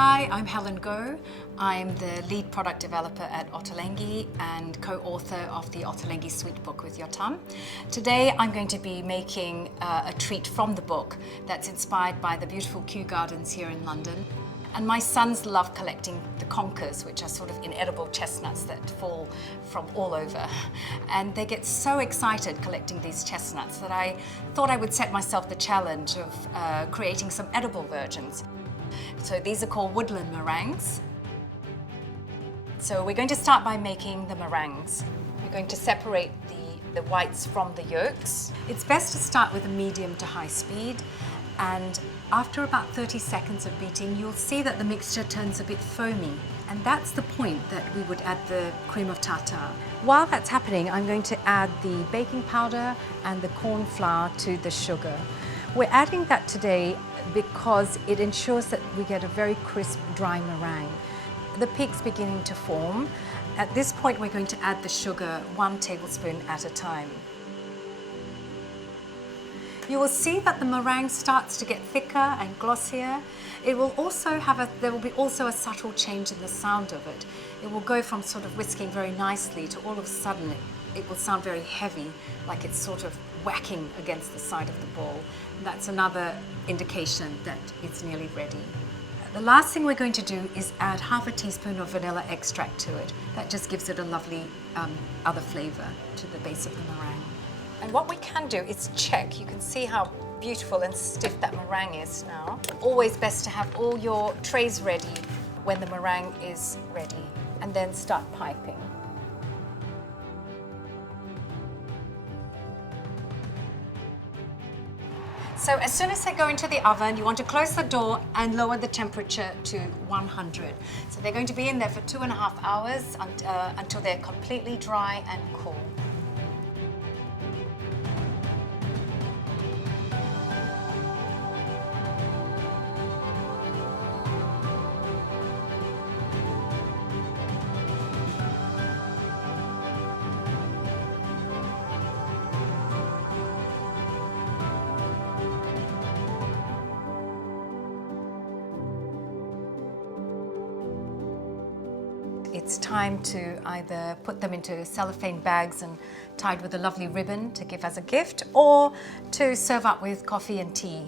Hi, I'm Helen Goh. I'm the lead product developer at Ottolenghi and co-author of the Ottolenghi Sweet Book with Your Tum. Today I'm going to be making a treat from the book that's inspired by the beautiful Kew Gardens here in London. And my sons love collecting the conkers, which are sort of inedible chestnuts that fall from all over. And they get so excited collecting these chestnuts that I thought I would set myself the challenge of creating some edible versions. So these are called Woodland meringues. So we're going to start by making the meringues. We're going to separate the whites from the yolks. It's best to start with a medium to high speed, and after about 30 seconds of beating, you'll see that the mixture turns a bit foamy, and that's the point that we would add the cream of tartar. While that's happening, I'm going to add the baking powder and the corn flour to the sugar. We're adding that today because it ensures that we get a very crisp, dry meringue. The peak's beginning to form. At this point, we're going to add the sugar 1 tablespoon at a time. You will see that the meringue starts to get thicker and glossier. It will also there will be also a subtle change in the sound of it. It will go from sort of whisking very nicely to all of a sudden it will sound very heavy, like it's sort of whacking against the side of the bowl. That's another indication that it's nearly ready. The last thing we're going to do is add half a teaspoon of vanilla extract to it. That just gives it a lovely other flavor to the base of the meringue. And what we can do is check. You can see how beautiful and stiff that meringue is now. Always best to have all your trays ready when the meringue is ready, and then start piping. So as soon as they go into the oven, you want to close the door and lower the temperature to 100. So they're going to be in there for 2.5 hours until they're completely dry and cool. It's time to either put them into cellophane bags and tied with a lovely ribbon to give as a gift, or to serve up with coffee and tea.